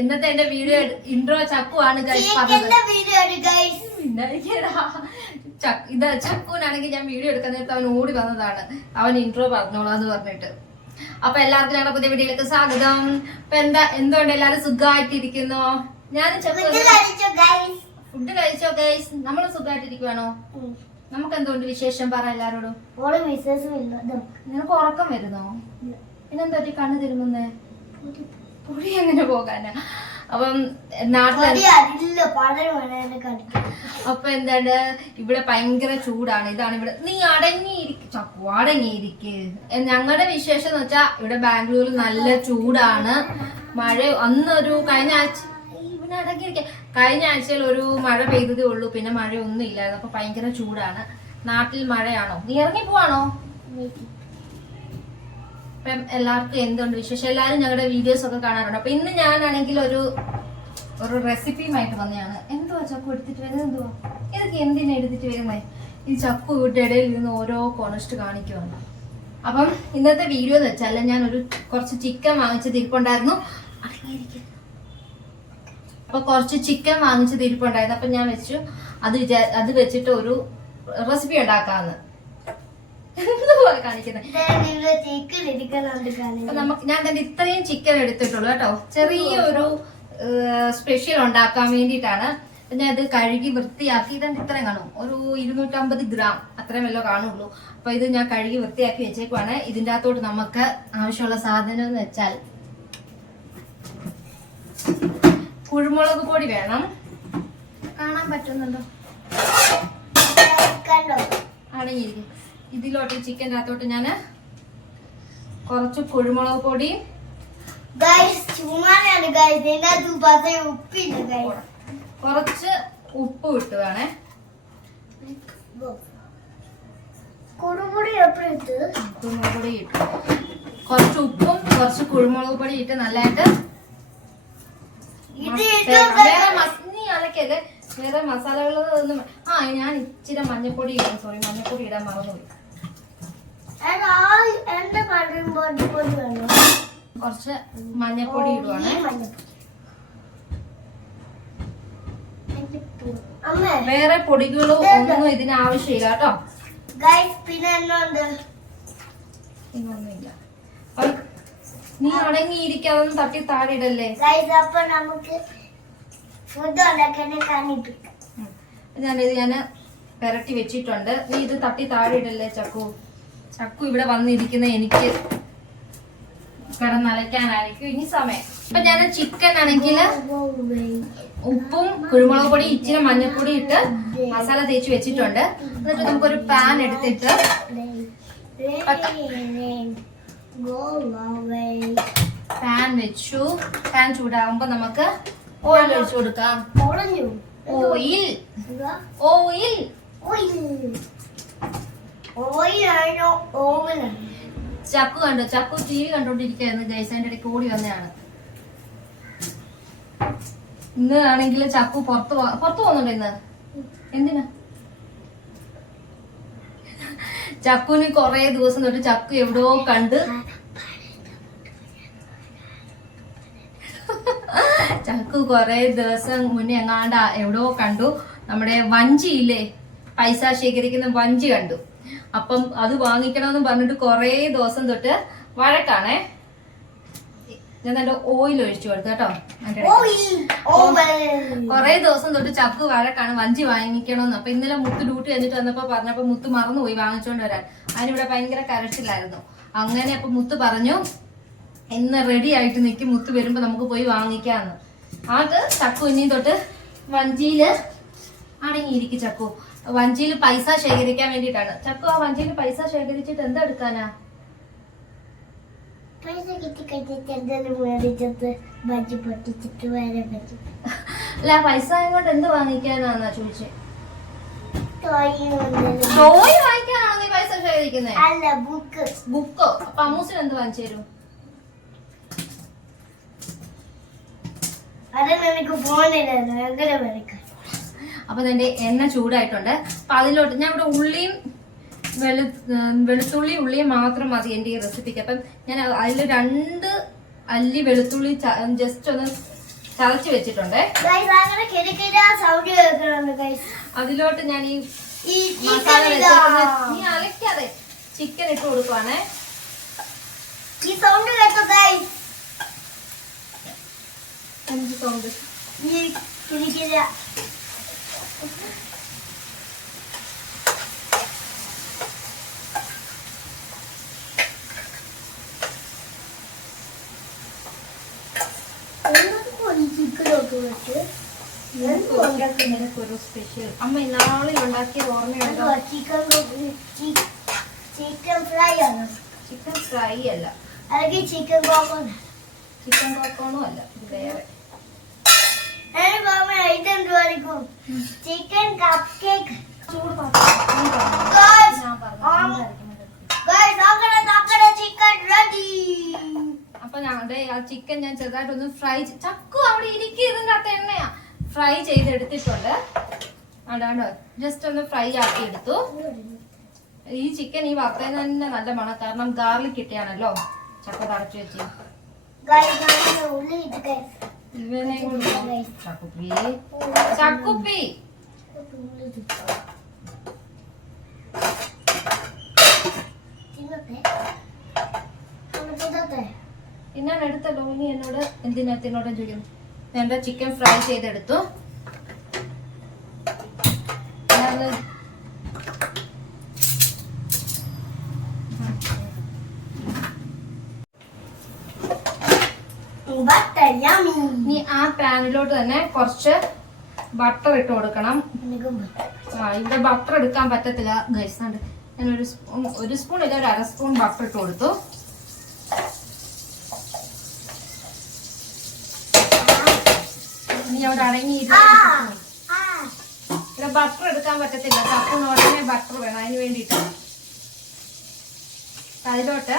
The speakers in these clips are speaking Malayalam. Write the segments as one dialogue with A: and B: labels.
A: ഇന്നത്തെ എന്റെ വീഡിയോ ഇൻട്രോ ചക്കു ആണ് ഇത് ചക്കുനാണെങ്കിൽ ഞാൻ വീഡിയോ എടുക്കാൻ നേരത്തെ അവൻ ഓടി വന്നതാണ്. അവൻ ഇൻട്രോ പറഞ്ഞോളാന്ന് പറഞ്ഞിട്ട്. അപ്പൊ എല്ലാവർക്കും ഞങ്ങളുടെ പുതിയ വീഡിയോയിലേക്ക് സ്വാഗതം. അപ്പൊ എന്താ എന്തുകൊണ്ട് എല്ലാരും സുഖമായിട്ടിരിക്കുന്നു? ഞാൻ
B: ഫുഡ് കഴിച്ചോ ഗൈസ്
A: നമ്മൾ സുഖമായിട്ടിരിക്കുവാണോ? നമുക്ക് എന്തുകൊണ്ട് വിശേഷം? പറ എല്ലാരോടും. നിനക്ക് ഉറക്കം വരുന്നോ? പിന്നെന്താ കണ്ണു തിരുമുന്നേ? പൊടി എങ്ങനെ പോകാനാ. അപ്പം
B: കളിക്കും
A: അപ്പൊ എന്താണ്? ഇവിടെ ഭയങ്കര ചൂടാണ്. ഇതാണ് ഇവിടെ. നീ അടങ്ങിയിരിക്ക. ചപ്പു അടങ്ങിയിരിക്ക്. ഞങ്ങളുടെ വിശേഷം എന്ന് വെച്ചാ ഇവിടെ ബാംഗ്ലൂരിൽ നല്ല ചൂടാണ്. മഴ അന്നൊരു കഴിഞ്ഞ ആഴ്ച ഇവിടെ അടങ്ങിയിരിക്ക. കഴിഞ്ഞ ആഴ്ചയിൽ ഒരു മഴ പെയ്തതേ ഉള്ളൂ. പിന്നെ മഴ ഒന്നും ഇല്ലായിരുന്നു. അപ്പൊ ഭയങ്കര ചൂടാണ്. നാട്ടിൽ മഴയാണോ? നീ ഇറങ്ങി പോവാണോ? ഇപ്പം എല്ലാവർക്കും എന്തുണ്ട് വിശേഷം? എല്ലാവരും ഞങ്ങളുടെ വീഡിയോസ് ഒക്കെ കാണാറുണ്ട്. അപ്പൊ ഇന്ന് ഞാനാണെങ്കിൽ ഒരു ഒരു റെസിപ്പിയുമായിട്ട് വന്നതാണ്. എന്തുവാ ചക്കു എടുത്തിട്ട് വരുന്നത്? എന്തുവാ? ഇതൊക്കെ എന്തിനാ എടുത്തിട്ട് വരുന്നത് ഈ ചക്കു ഇവിടെ ഇടയിൽ നിന്ന് ഓരോ കോണസ്റ്റ് കാണിക്കുവാണ്. അപ്പം ഇന്നത്തെ വീഡിയോ എന്ന് വെച്ചാൽ ഞാൻ ഒരു കുറച്ച് ചിക്കൻ വാങ്ങിച്ചത് ഇരിപ്പുണ്ടായിരുന്നു. അപ്പൊ കുറച്ച് ചിക്കൻ വാങ്ങിച്ചത് ഇരിപ്പുണ്ടായിരുന്നു അപ്പൊ ഞാൻ വെച്ചു. അത് അത് വെച്ചിട്ട് ഒരു റെസിപ്പി ഉണ്ടാക്കാന്ന് എന്തുവാ കാണിക്കുന്നത്
B: ചിക്കൻ ഇരിക്കുന്നുണ്ട്
A: അപ്പൊ
B: കളി
A: നമുക്ക് ഞാൻ തന്നെ ഇത്രയും ചിക്കൻ എടുത്തിട്ടുള്ളൂ കേട്ടോ. ചെറിയൊരു സ്പെഷ്യൽ ഉണ്ടാക്കാൻ വേണ്ടിയിട്ടാണ്. പിന്നെ ഞാൻ ഇത് കഴുകി വൃത്തിയാക്കി. ഇതുണ്ട് ഇത്രയും കാണും? ഒരു ഇരുന്നൂറ്റമ്പത് ഗ്രാം. അത്രയും വല്ലോ കാണുള്ളൂ. അപ്പൊ ഇത് ഞാൻ കഴുകി വൃത്തിയാക്കി വെച്ചേക്കുവാണ്. ഇതിന്റെ അകത്തോട്ട് നമുക്ക് ആവശ്യമുള്ള സാധനം എന്ന് വെച്ചാൽ കുരുമുളക് പൊടി വേണം. കാണാൻ പറ്റുന്നുണ്ടോ? ആണെങ്കിൽ ഇതിലോട്ട് ചിക്കന്റെ അകത്തോട്ട് ഞാൻ കുറച്ച് കുരുമുളക് പൊടി. കുറച്ച് ഉപ്പ് ഇട്ട് വേണേ. കുരുമുളക് പൊടി ഇട്ടു. കുറച്ച് ഉപ്പും കുറച്ച് കുരുമുളക് പൊടി ഇട്ട് നല്ലതായിട്ട് വേറെ മസ്- നീ അലക്കല്ലേ വേറെ മസാലകൾ ഒന്നും ആ ഞാൻ ഇച്ചിരി മഞ്ഞപ്പൊടി ഇടാം. സോറി മഞ്ഞപ്പൊടി ഇടാൻ മറന്നുപോയി
B: എന്റെ പണ്ടും പൊടി പൊടി വേണം
A: കുറച്ച് മഞ്ഞപ്പൊടി ഇടുവാണ്.
B: അമ്മ.
A: വേറെ പൊടികളോ ഒന്നും ഇതിന് ആവശ്യമില്ല കേട്ടോ.
B: പിന്നെ
A: ഇതൊന്നുമില്ല നീ അടങ്ങിയിരിക്കാതെ തട്ടി താഴെ ഇടല്ലേ?
B: അപ്പൊ നമുക്ക് ഫുഡ് കാണിപ്പിക്കാം.
A: ഞാനിത് ഞാൻ പെരട്ടി വെച്ചിട്ടുണ്ട്. നീ ഇത് തട്ടി താഴെ ഇടല്ലേ ചക്കു? ചക്കു ഇവിടെ വന്നിരിക്കുന്ന എനിക്ക് കിടന്നലയ്ക്കാനായിരിക്കും ഇനി സമയം. അപ്പൊ ഞാൻ ചിക്കൻ ആണെങ്കിൽ ഉപ്പും കുരുമുളക് പൊടി ഇച്ചിരി മഞ്ഞൾപ്പൊടി ഇട്ട് മസാല തേച്ച് വെച്ചിട്ടുണ്ട്. എന്നിട്ട് നമുക്കൊരു പാൻ എടുത്തിട്ട് പാൻ വെച്ചു. പാൻ ചൂടാകുമ്പോ നമുക്ക് ഓയിൽ ഒഴിച്ചു കൊടുക്കാം. ഓയിൽ ഓയിൽ
B: ഓയിൽ
A: ചക്കു കണ്ടു? ചക്കു ടി വി ഗൈസ് അതിന്റെ ഇടയ്ക്ക് ഓടി വന്നതാണ്. ഇന്ന് ആണെങ്കിൽ ചക്കു പുറത്ത് പുറത്ത് പോകുന്നുണ്ടോ ഇന്ന്? എന്തിനാ? ചക്കുന് കൊറേ ദിവസം തൊട്ട് ചക്കു എവിടെയോ കണ്ട് ചക്കു കൊറേ ദിവസം മുന്നേ എങ്ങാണ്ട് എവിടെയോ കണ്ടു. നമ്മുടെ വഞ്ചിയില്ലേ? പൈസ ശേഖരിക്കുന്ന വഞ്ചി കണ്ടു. അപ്പം അത് വാങ്ങിക്കണമെന്ന് പറഞ്ഞിട്ട് കൊറേ ദിവസം തൊട്ട് വഴക്കാണേ. ഞാൻ നല്ല ഓയിൽ ഒഴിച്ചു കൊടുത്തു കേട്ടോ. കുറെ ദിവസം തൊട്ട് ചക്ക് വഴക്കാണ്. വഞ്ചി വാങ്ങിക്കണമെന്ന്. അപ്പൊ ഇന്നലെ മുത്ത് ഡ്യൂട്ടി കഴിഞ്ഞിട്ട് വന്നപ്പോ പറഞ്ഞപ്പോ മുത്ത് മറന്നുപോയി വാങ്ങിച്ചോണ്ട് വരാൻ. അതിനിവിടെ ഭയങ്കര കരച്ചിലായിരുന്നു. അങ്ങനെ അപ്പൊ മുത്ത് പറഞ്ഞു ഇന്ന് റെഡി ആയിട്ട് നിൽക്കും മുത്ത് വരുമ്പോ നമുക്ക് പോയി വാങ്ങിക്കാന്ന്. അത് ചക്കു ഇനിയും തൊട്ട് വഞ്ചിയിൽ അടങ്ങിയിരിക്കും ചക്കു. വഞ്ചിയിൽ പൈസ ശേഖരിക്കാൻ വേണ്ടിട്ടാണ് ചക്കു ആ വഞ്ചിയിൽ പൈസ ശേഖരിച്ചിട്ട് എന്താ എടുക്കാനാ? അല്ല പൈസ കൊണ്ട് എന്ത് വാങ്ങിക്കാനാന്നാ ചോദിച്ചേ?
B: ടോയ്
A: വാങ്ങിക്കാനാണോ നീ പൈസ ശേഖരിക്കുന്നേ?
B: അല്ല ബുക്ക്
A: ബുക്കോ അപ്പൊ അമ്മൂസിന് എന്ത് വാങ്ങിച്ചു തരും?
B: അത് എനിക്ക് ഫോണിലാണ് അങ്ങനെ മേടിക്കാം
A: അപ്പൊ ഇതിന്റെ എണ്ണ ചൂടായിട്ടുണ്ട്. അപ്പൊ അതിലോട്ട് ഞാൻ ഇവിടെ ഉള്ളിയും വെളു വെളുത്തുള്ളി ഉള്ളിയും മാത്രം മതി എന്റെ ഈ റെസിപ്പിക്ക് അപ്പം ഞാൻ അതിൽ രണ്ട് അല്ലി വെളുത്തുള്ളി ജസ്റ്റ് ഒന്ന് ചതച്ച് വെച്ചിട്ടുണ്ട്. അതിലോട്ട് ഞാൻ ഈ മസാല നീ അലക്കാതെ ചിക്കൻ ഇട്ട് കൊടുക്കുവാണേ.
B: ഈ സൗണ്ട് കേട്ടോ
A: എന്ത് സൗണ്ട്
B: ഈ വെച്ച്
A: സ്പെഷ്യൽ അമ്മ ഇന്നാളിൽ ഉണ്ടാക്കിയത് ഓർമ്മയുണ്ടോ?
B: ചിക്കൻ ചിക്കൻ ഫ്രൈ ആണ്.
A: ചിക്കൻ ഫ്രൈ അല്ല.
B: അല്ലെങ്കിൽ ചിക്കൻ കോക്കോണ്
A: ചിക്കൻ പോക്കോണും അല്ല. വേറെ.
B: ചിക്കൻ കപ്പ് കേക്ക്
A: ചൂട്
B: ചിക്കൻ റെഡി
A: അപ്പൊ ഞങ്ങളുടെ ആ ചിക്കൻ ഞാൻ ചെറുതായിട്ടൊന്ന് ഫ്രൈ ചക്കു അവിടെ ഇരിക്കും അകത്ത് എണ്ണയാ. ഫ്രൈ ചെയ്തെടുത്തിട്ടുണ്ട്. അതാണ്ടോ ജസ്റ്റ് ഒന്ന് ഫ്രൈ ആക്കി എടുത്തു. ഈ ചിക്കൻ ഈ വറുത്തതിന് തന്നെ നല്ല മണം. കാരണം ഗാർലിക് കിട്ടിയാണല്ലോ. ചക്ക തറച്ചു വെച്ച്. ചക്കുപ്പി. ചക്കുപ്പി. തിന്നാൻ എടുത്തല്ലോ. ഇനി എന്നോട് എന്തിനാ തിന്നോട്ടും ചോദിക്കുന്നു? ഞാൻ ചിക്കൻ ഫ്രൈ ചെയ്തെടുത്തു. ഇനി ആ പാനിലോട്ട് തന്നെ കുറച്ച് ബട്ടർ ഇട്ട് കൊടുക്കണം. ആ ഇവിടെ ബട്ടർ എടുക്കാൻ പറ്റത്തില്ല. ഗൈസ് ഒരു സ്പൂൺ ഒരു സ്പൂൺ ഇല്ല ഒരു അര സ്പൂൺ ബട്ടർ ഇട്ട് കൊടുത്തു. ഇനി അവിടെ അടങ്ങി
B: ആ ആ.
A: ഇവിടെ ബട്ടർ എടുക്കാൻ പറ്റത്തില്ല. ചപ്പൂന്ന് ഉടനെ ബട്ടർ വേണം. അതിന് വേണ്ടിയിട്ട്. അതിലോട്ട്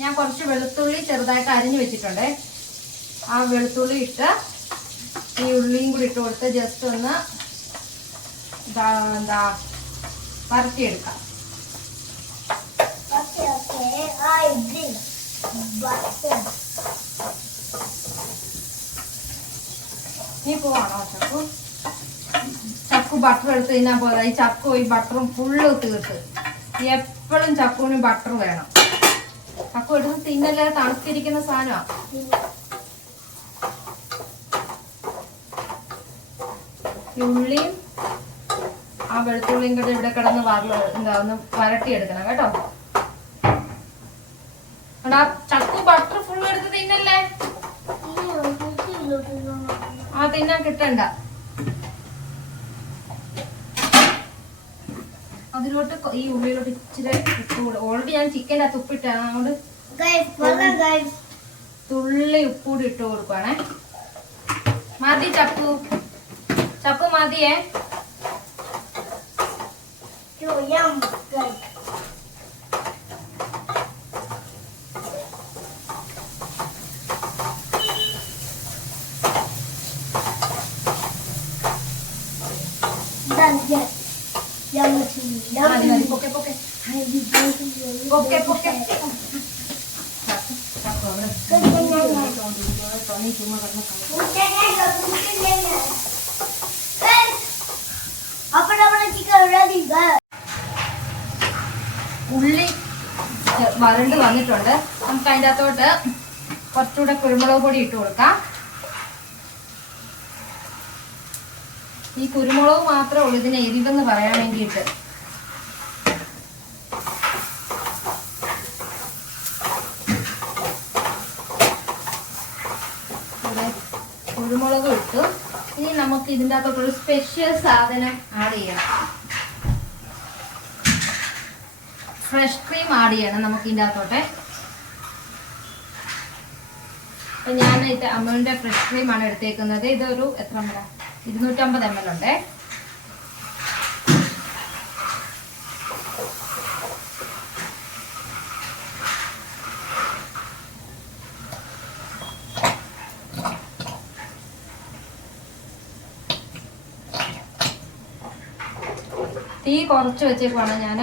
A: ഞാൻ കുറച്ച് വെളുത്തുള്ളി ചെറുതായിട്ട് അരിഞ്ഞു വെച്ചിട്ടുണ്ട്. ആ വെളുത്തുള്ളി ഇട്ട് ഈ ഉള്ളിയും കൂടി ഇട്ട് കൊടുത്ത് ജസ്റ്റ് ഒന്ന് എന്താ വരട്ടിയെടുക്കാം.
B: Okay okay I drink butter
A: ചക്കു? Butter എടുത്ത് കഴിഞ്ഞാൽ പോരാ. ഈ ചക്കു ഈ ബട്ടറും ഫുള്ള് തീർത്ത് എപ്പോഴും ചക്കുവിന് ബട്ടർ വേണം. ചക്കു എടുത്ത് തിന്നല്ലേ തണുത്തിരിക്കുന്ന സാധനമാണ് ഉള്ളിയും ആ വെളുത്തുള്ളിയും കൂടെ ഇവിടെ കിടന്ന് വറ എന്താ ഒന്ന് വരട്ടിയെടുക്കണം കേട്ടോ അവിടെ ആ ചക്കു ബട്ടർ ഫുൾ എടുത്ത് തിന്നല്ലേ ആ തിന്നാൻ കിട്ടണ്ട. അതിലോട്ട് ഈ ഉള്ളിലോട്ട് ഇച്ചിരി ഉപ്പ് കൂടെ. ഓൾറെഡി ഞാൻ ചിക്കന്റെ അകത്ത് ഉപ്പിട്ടാണ് അതുകൊണ്ട് തുള്ളി ഉപ്പ് കൂടി ഇട്ട് കൊടുക്കുവാണേ. മതി ചപ്പു ചപ്പു മതിയേ
B: യോ യം ഗൈസ് Done, yes. Yummy,
A: മതി മതി
B: yummy.
A: പൊക്കെ പൊക്കെ
B: Highly delicious.
A: പൊക്കെ പൊക്കെ ചക്കു, ചക്കു അവിടെ കേട്ടോ, നീ ചുമ്മാ കിടന്ന് കളി.
B: അപ്പൊ നമ്മുടെ ചിക്കൻ റെഡി
A: ഉള്ളി വരണ്ട് വന്നിട്ടുണ്ട്. നമുക്ക് അതിന്റെ അകത്തോട്ട് കുറച്ചുകൂടെ കുരുമുളക് പൊടി ഇട്ട് കൊടുക്കാം. ഈ കുരുമുളക് മാത്രമേ ഉള്ളൂ ഇതിന് എരിവെന്ന് പറയാൻ വേണ്ടിയിട്ട്. കുരുമുളക് ഇട്ടു. ഇനി നമുക്ക് ഇതിന്റെ അകത്തോട്ടൊരു സ്പെഷ്യൽ സാധനം ആഡ് ചെയ്യണം ഫ്രഷ് ക്രീം ആഡ് ചെയ്യണം നമുക്ക് ഇതിന്റെ അകത്തോട്ടെ. അപ്പൊ ഞാൻ ഇത് അമ്മയുടെ ഫ്രഷ് ക്രീമാണ് എടുത്തേക്കുന്നത്. ഇതൊരു എത്ര എൽ ഇരുന്നൂറ്റമ്പത് എം എൽ ഉണ്ടേ. തീ കുറച്ച് വെച്ചേക്കുവാണ് ഞാൻ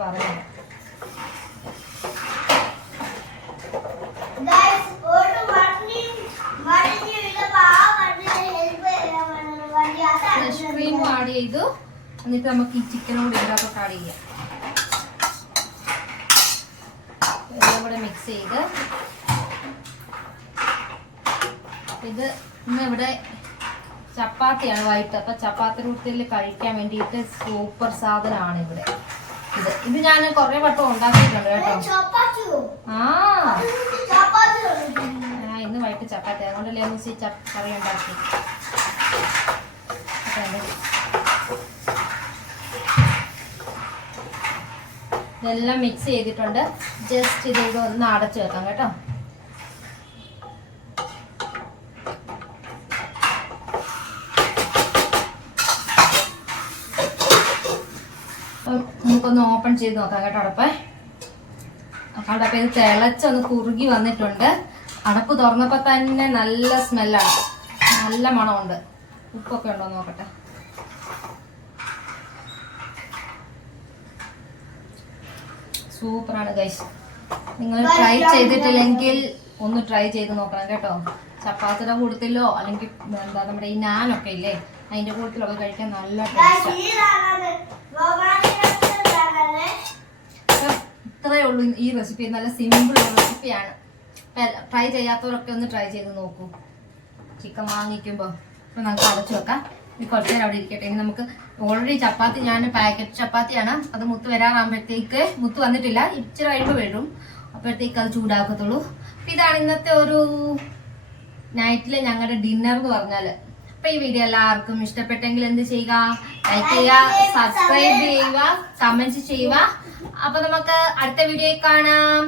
B: വണ്ടി
A: ഫ്രഷ് ക്രീം
B: അതാണ്
A: ആഡ് ചെയ്തു. എന്നിട്ട് നമുക്ക് ഈ ചിക്കനോട് ഇതിനകത്തോട്ട് ആഡ് ചെയ്യാം. എല്ലാം കൂടെ മിക്സ് ചെയ്ത്. ഇത് ഇന്ന് ഇവിടെ ചപ്പാത്തിയാണ് വൈകിട്ട്. അപ്പൊ ചപ്പാത്തി കൂട്ടത്തിൽ കഴിക്കാൻ വേണ്ടിയിട്ട് സൂപ്പർ സാധനമാണ് ഇവിടെ. ഇത് ഇത് ഞാൻ കൊറേ വട്ടം ഉണ്ടാക്കിയിട്ടുണ്ട് കേട്ടോ. ആ. ഇന്ന് വൈകിട്ട് ചപ്പാത്തി. അതുകൊണ്ടല്ലേ ഒന്ന് കറി ഉണ്ടാക്കി. ഇതെല്ലാം മിക്സ് ചെയ്തിട്ടുണ്ട്. ജസ്റ്റ് ഇത് ഒന്ന് അടച്ചു വെക്കാം കേട്ടോ. ചെയ്ത് നോക്കാം കേട്ടോ അടപ്പേ. അടപ്പ് ഇത് തിളച്ചൊന്ന് കുറുകി വന്നിട്ടുണ്ട്. അടപ്പ് തുറന്നപ്പോൾ തന്നെ നല്ല സ്മെല്ലാണ്. നല്ല മണമുണ്ട്. ഉപ്പൊക്കെ ഉണ്ടോ നോക്കട്ടെ. സൂപ്പറാണ് ഗൈസ് നിങ്ങൾ ട്രൈ ചെയ്തിട്ടില്ലെങ്കിൽ ഒന്ന് ട്രൈ ചെയ്ത് നോക്കണം കേട്ടോ. ചപ്പാത്തിയുടെ കൂട്ടത്തിലോ അല്ലെങ്കിൽ എന്താ നമ്മുടെ ഈ നാനൊക്കെ ഇല്ലേ അതിന്റെ കൂട്ടത്തിലൊക്കെ കഴിക്കാൻ നല്ല ടേസ്റ്റാണ്
B: ഇതാണ് റൊമാന്റിക്
A: അപ്പം ഇത്രയേ ഉള്ളൂ ഈ റെസിപ്പി നല്ല സിമ്പിൾ റെസിപ്പിയാണ് ട്രൈ ചെയ്യാത്തവരൊക്കെ ഒന്ന് ട്രൈ ചെയ്ത് നോക്കൂ. ചിക്കൻ വാങ്ങിക്കുമ്പോൾ അപ്പം നമുക്ക് അടച്ചു വെക്കാം. ഈ കുറച്ച് നേരം അവിടെ ഇരിക്കട്ടെ. ഇനി നമുക്ക് ഓൾറെഡി ചപ്പാത്തി ഞാൻ പാക്കറ്റ് ചപ്പാത്തിയാണ്. അത് മുത്ത് വരാറാകുമ്പോഴത്തേക്ക് മുത്ത് വന്നിട്ടില്ല. ഇച്ചിരി കഴിയുമ്പോൾ വരും. അപ്പോഴത്തേക്ക് അത് ചൂടാക്കത്തുള്ളൂ. അപ്പം ഇതാണ് ഇന്നത്തെ ഒരു നൈറ്റിലെ ഞങ്ങളുടെ ഡിന്നർ എന്ന് പറഞ്ഞാൽ അപ്പൊ ഈ വീഡിയോ എല്ലാവർക്കും ഇഷ്ടപ്പെട്ടെങ്കിൽ എന്ത് ചെയ്യുക? ലൈക്ക് ചെയ്യുക സബ്സ്ക്രൈബ് ചെയ്യുക കമന്റ് ചെയ്യുക. അപ്പൊ നമുക്ക് അടുത്ത വീഡിയോയിൽ കാണാം.